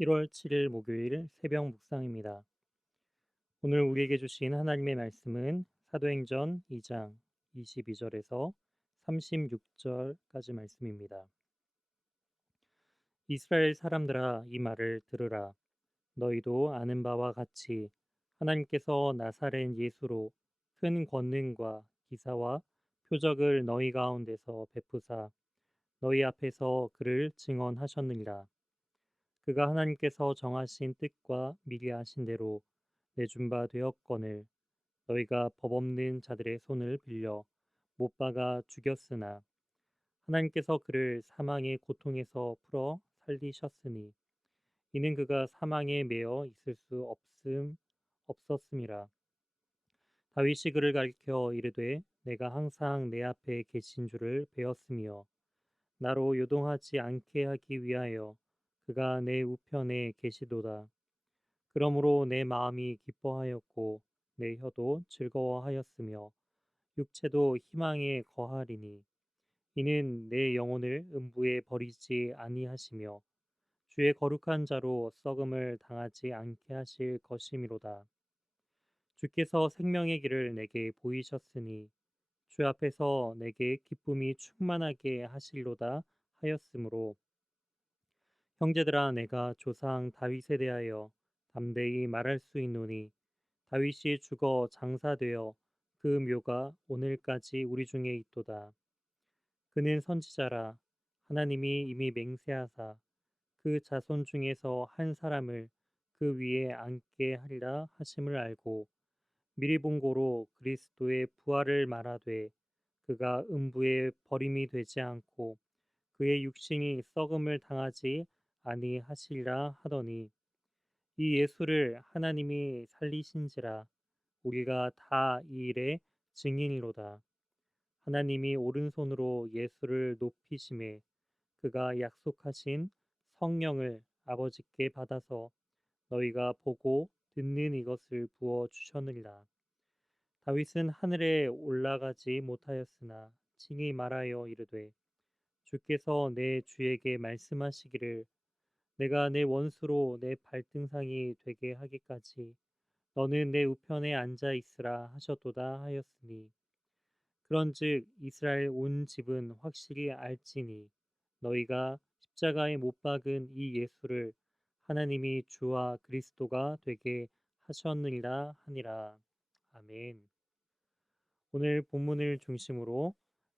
1월 7일 목요일 새벽 묵상입니다. 오늘 우리에게 주신 하나님의 말씀은 사도행전 2장 22절에서 36절까지 말씀입니다. 이스라엘 사람들아 이 말을 들으라. 너희도 아는 바와 같이 하나님께서 나사렛 예수로 큰 권능과 기사와 표적을 너희 가운데서 베푸사 너희 앞에서 그를 증언하셨느니라. 그가 하나님께서 정하신 뜻과 미리 아신 대로 내준 바 되었거늘 너희가 법 없는 자들의 손을 빌려 못 박아 죽였으나 하나님께서 그를 사망의 고통에서 풀어 살리셨으니 이는 그가 사망에 매여 있을 수 없었음이라. 다윗이 그를 가리켜 이르되 내가 항상 내 앞에 계신 줄을 배웠으며 나로 요동하지 않게 하기 위하여 그가 내 우편에 계시도다. 그러므로 내 마음이 기뻐하였고 내 혀도 즐거워하였으며 육체도 희망에 거하리니 이는 내 영혼을 음부에 버리지 아니하시며 주의 거룩한 자로 썩음을 당하지 않게 하실 것이미로다. 주께서 생명의 길을 내게 보이셨으니 주 앞에서 내게 기쁨이 충만하게 하실로다 하였으므로 형제들아 내가 조상 다윗에 대하여 담대히 말할 수 있노니 다윗이 죽어 장사되어 그 묘가 오늘까지 우리 중에 있도다. 그는 선지자라 하나님이 이미 맹세하사 그 자손 중에서 한 사람을 그 위에 앉게 하리라 하심을 알고 미리 본 고로 그리스도의 부활을 말하되 그가 음부에 버림이 되지 않고 그의 육신이 썩음을 당하지 아니하시리라 하더니 이 예수를 하나님이 살리신지라 우리가 다 이 일의 증인이로다. 하나님이 오른손으로 예수를 높이심에 그가 약속하신 성령을 아버지께 받아서 너희가 보고 듣는 이것을 부어 주셨느니라. 다윗은 하늘에 올라가지 못하였으나 칭히 말하여 이르되 주께서 내 주에게 말씀하시기를 내가 내 원수로 내 발등상이 되게 하기까지 너는 내 우편에 앉아 있으라 하셨도다 하였으니 그런즉 이스라엘 온 집은 확실히 알지니 너희가 십자가에 못 박은 이 예수를 하나님이 주와 그리스도가 되게 하셨느니라 하니라. 아멘. 오늘 본문을 중심으로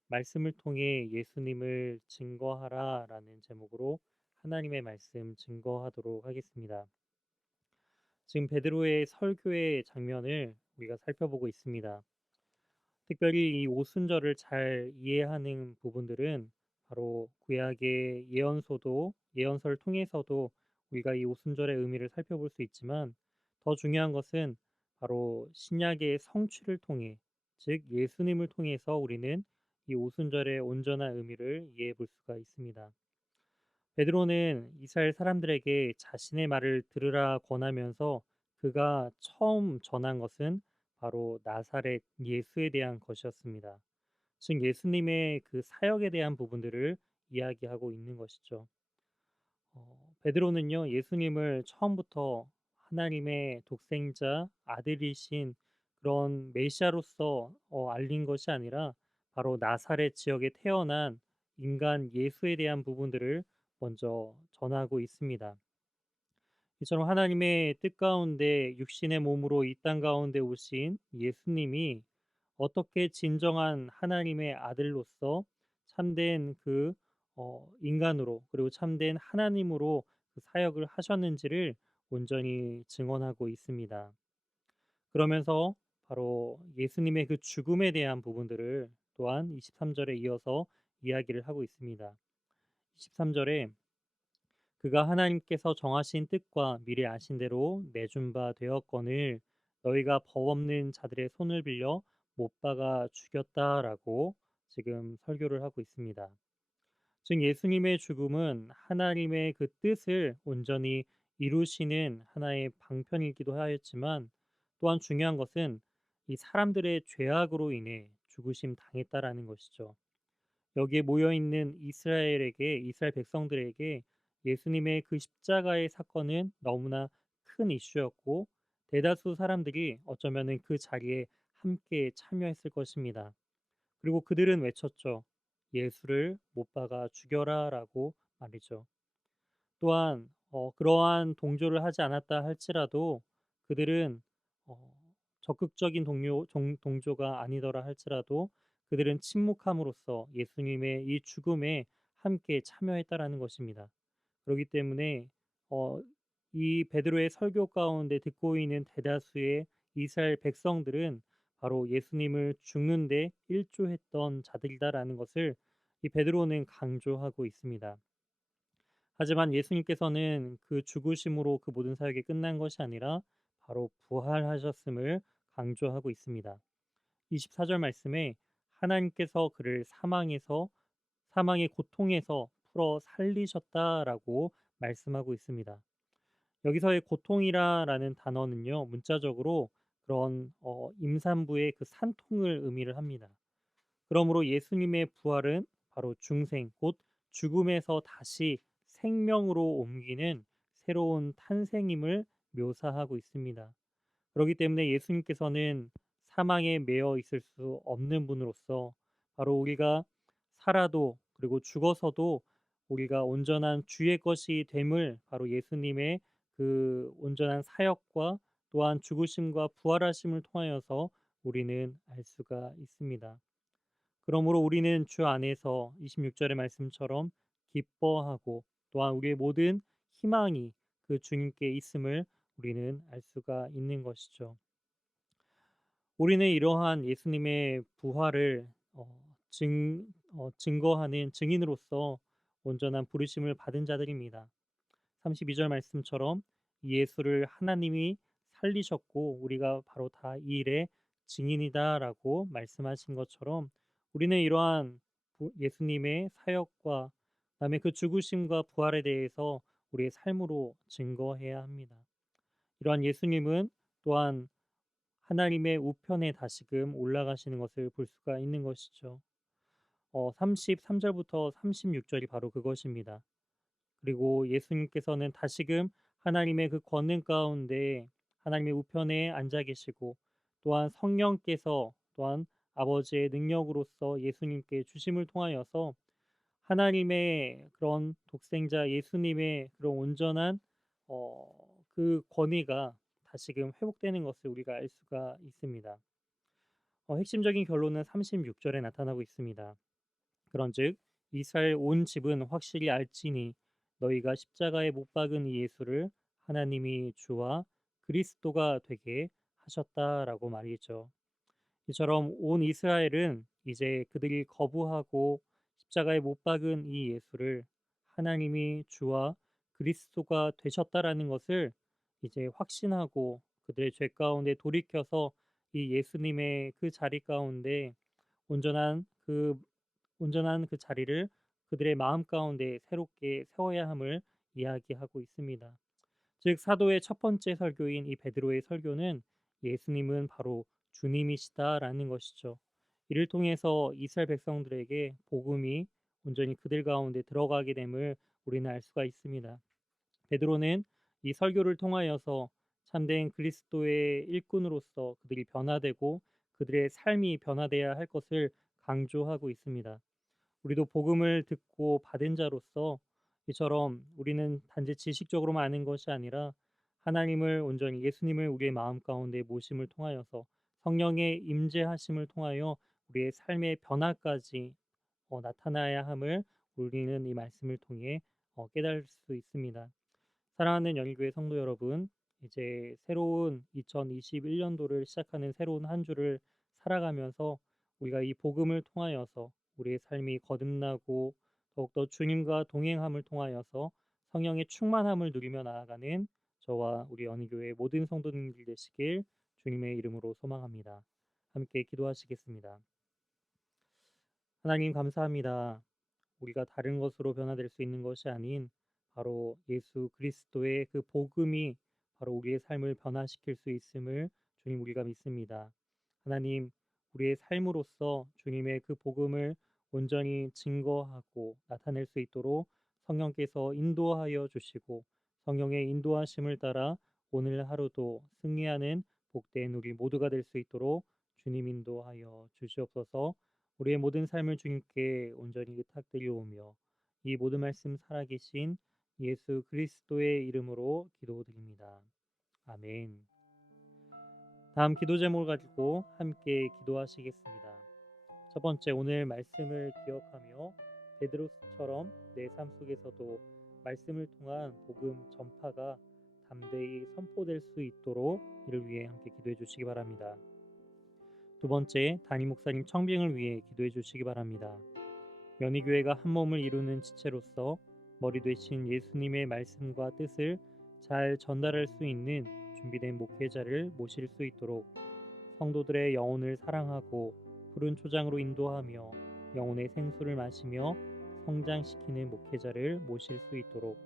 말씀을 통해 예수님을 증거하라라는 제목으로 하나님의 말씀 증거하도록 하겠습니다. 지금 베드로의 설교의 장면을 우리가 살펴보고 있습니다. 특별히 이 오순절을 잘 이해하는 부분들은 바로 구약의 예언서를 통해서도 우리가 이 오순절의 의미를 살펴볼 수 있지만 더 중요한 것은 바로 신약의 성취를 통해 즉 예수님을 통해서 우리는 이 오순절의 온전한 의미를 이해해 볼 수가 있습니다. 베드로는 이스라엘 사람들에게 자신의 말을 들으라 권하면서 그가 처음 전한 것은 바로 나사렛 예수에 대한 것이었습니다. 즉 예수님의 그 사역에 대한 부분들을 이야기하고 있는 것이죠. 베드로는요 예수님을 처음부터 하나님의 독생자 아들이신 그런 메시아로서 알린 것이 아니라 바로 나사렛 지역에 태어난 인간 예수에 대한 부분들을 먼저 전하고 있습니다. 이처럼 하나님의 뜻 가운데 육신의 몸으로 이 땅 가운데 오신 예수님이 어떻게 진정한 하나님의 아들로서 참된 그 인간으로 그리고 참된 하나님으로 그 사역을 하셨는지를 온전히 증언하고 있습니다. 그러면서 바로 예수님의 그 죽음에 대한 부분들을 또한 23절에 이어서 이야기를 하고 있습니다. 23절에 그가 하나님께서 정하신 뜻과 미리 아신 대로 내준 바 되었거늘 너희가 법 없는 자들의 손을 빌려 못 박아 죽였다라고 지금 설교를 하고 있습니다. 즉 예수님의 죽음은 하나님의 그 뜻을 온전히 이루시는 하나의 방편이기도 하였지만 또한 중요한 것은 이 사람들의 죄악으로 인해 죽으심 당했다라는 것이죠. 여기에 모여 있는 이스라엘 백성들에게 예수님의 그 십자가의 사건은 너무나 큰 이슈였고 대다수 사람들이 어쩌면은 그 자리에 함께 참여했을 것입니다. 그리고 그들은 외쳤죠. 예수를 못 박아 죽여라라고 말이죠. 또한 그러한 동조를 하지 않았다 할지라도 그들은 어 적극적인 동조가 아니더라 할지라도 그들은 침묵함으로써 예수님의 이 죽음에 함께 참여했다라는 것입니다. 그렇기 때문에 어 이 베드로의 설교 가운데 듣고 있는 대다수의 이스라엘 백성들은 바로 예수님을 죽는 데 일조했던 자들이다라는 것을 이 베드로는 강조하고 있습니다. 하지만 예수님께서는 그 죽으심으로 그 모든 사역이 끝난 것이 아니라 바로 부활하셨음을 강조하고 있습니다. 24절 말씀에 하나님께서 그를 사망의 고통에서 풀어 살리셨다라고 말씀하고 있습니다. 여기서의 고통이라라는 단어는요, 문자적으로 그런 임산부의 그 산통을 의미를 합니다. 그러므로 예수님의 부활은 바로 중생, 곧 죽음에서 다시 생명으로 옮기는 새로운 탄생임을 묘사하고 있습니다. 그렇기 때문에 예수님께서는 사망에 매여 있을 수 없는 분으로서 바로 우리가 살아도 그리고 죽어서도 우리가 온전한 주의 것이 됨을 바로 예수님의 그 온전한 사역과 또한 죽으심과 부활하심을 통하여서 우리는 알 수가 있습니다. 그러므로 우리는 주 안에서 26절의 말씀처럼 기뻐하고 또한 우리의 모든 희망이 그 주님께 있음을 우리는 알 수가 있는 것이죠. 우리는 이러한 예수님의 부활을 증거하는 증인으로서 온전한 부르심을 받은 자들입니다. 32절 말씀처럼 예수를 하나님이 살리셨고 우리가 바로 다 이 일의 증인이다라고 말씀하신 것처럼 우리는 이러한 예수님의 사역과 그다음에 그 죽으심과 부활에 대해서 우리의 삶으로 증거해야 합니다. 이러한 예수님은 또한 하나님의 우편에 다시금 올라가시는 것을 볼 수가 있는 것이죠. 33절부터 36절이 바로 그것입니다. 그리고 예수님께서는 다시금 하나님의 그 권능 가운데 하나님의 우편에 앉아 계시고 또한 성령께서 또한 아버지의 능력으로서 예수님께 주심을 통하여서 하나님의 그런 독생자 예수님의 그런 온전한 그 권위가 다시금 회복되는 것을 우리가 알 수가 있습니다. 핵심적인 결론은 36절에 나타나고 있습니다. 그런즉 이스라엘 온 집은 확실히 알지니 너희가 십자가에 못 박은 이 예수를 하나님이 주와 그리스도가 되게 하셨다라고 말이죠. 이처럼 온 이스라엘은 이제 그들이 거부하고 십자가에 못 박은 이 예수를 하나님이 주와 그리스도가 되셨다라는 것을 이제 확신하고 그들의 죄 가운데 돌이켜서 이 예수님의 그 자리 가운데 온전한 그 온전한 그 자리를 그들의 마음 가운데 새롭게 세워야 함을 이야기하고 있습니다. 즉 사도의 첫 번째 설교인 이 베드로의 설교는 예수님은 바로 주님이시다라는 것이죠. 이를 통해서 이스라엘 백성들에게 복음이 온전히 그들 가운데 들어가게 됨을 우리는 알 수가 있습니다. 베드로는 이 설교를 통하여서 참된 그리스도의 일꾼으로서 그들이 변화되고 그들의 삶이 변화되어야 할 것을 강조하고 있습니다. 우리도 복음을 듣고 받은 자로서 이처럼 우리는 단지 지식적으로만 아는 것이 아니라 하나님을 온전히 예수님을 우리의 마음 가운데 모심을 통하여서 성령의 임재하심을 통하여 우리의 삶의 변화까지 나타나야 함을 우리는 이 말씀을 통해 깨달을 수 있습니다. 사랑하는 영일교회 성도 여러분, 이제 새로운 2021년도를 시작하는 새로운 한 주를 살아가면서 우리가 이 복음을 통하여서 우리의 삶이 거듭나고 더욱더 주님과 동행함을 통하여서 성령의 충만함을 누리며 나아가는 저와 우리 연희교회 모든 성도님들 되시길 주님의 이름으로 소망합니다. 함께 기도하시겠습니다. 하나님 감사합니다. 우리가 다른 것으로 변화될 수 있는 것이 아닌 바로 예수 그리스도의 그 복음이 바로 우리의 삶을 변화시킬 수 있음을 주님 우리가 믿습니다. 하나님, 우리의 삶으로서 주님의 그 복음을 온전히 증거하고 나타낼 수 있도록 성령께서 인도하여 주시고 성령의 인도하심을 따라 오늘 하루도 승리하는 복된 우리 모두가 될 수 있도록 주님 인도하여 주시옵소서. 우리의 모든 삶을 주님께 온전히 의탁드리오며 이 모든 말씀 살아계신 예수 그리스도의 이름으로 기도드립니다. 아멘. 다음 기도 제목을 가지고 함께 기도하시겠습니다. 첫 번째, 오늘 말씀을 기억하며 베드로처럼 내 삶 속에서도 말씀을 통한 복음 전파가 담대히 선포될 수 있도록 이를 위해 함께 기도해 주시기 바랍니다. 두 번째, 담임 목사님 청빙을 위해 기도해 주시기 바랍니다. 연희교회가 한 몸을 이루는 지체로서 머리 되신 예수님의 말씀과 뜻을 잘 전달할 수 있는 준비된 목회자를 모실 수 있도록 성도들의 영혼을 사랑하고 푸른 초장으로 인도하며 영혼의 생수를 마시며 성장시키는 목회자를 모실 수 있도록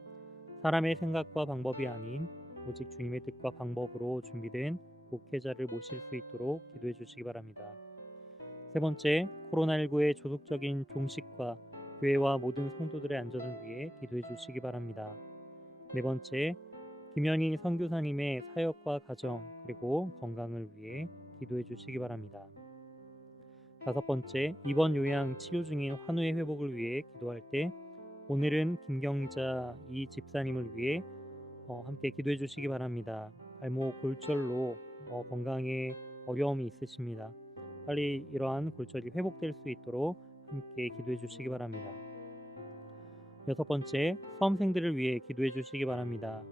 사람의 생각과 방법이 아닌 오직 주님의 뜻과 방법으로 준비된 목회자를 모실 수 있도록 기도해 주시기 바랍니다. 세 번째, 코로나19의 조속적인 종식과 교회와 모든 성도들의 안전을 위해 기도해 주시기 바랍니다. 네 번째, 김현희 선교사님의 사역과 가정 그리고 건강을 위해 기도해 주시기 바랍니다. 다섯 번째, 입원 요양 치료 중인 환우의 회복을 위해 기도할 때 오늘은 김경자 이 집사님을 위해 함께 기도해 주시기 바랍니다. 발목 골절로 건강에 어려움이 있으십니다. 빨리 이러한 골절이 회복될 수 있도록 함께 기도해 주시기 바랍니다. 여섯 번째, 수험생들을 위해 기도해 주시기 바랍니다.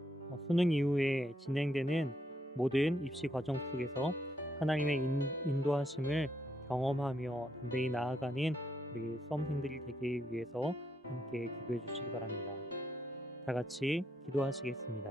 수능 이후에 진행되는 모든 입시 과정 속에서 하나님의 인도하심을 경험하며 담대히 나아가는 우리 수험생들이 되기 위해서 함께 기도해 주시기 바랍니다. 다 같이 기도하시겠습니다.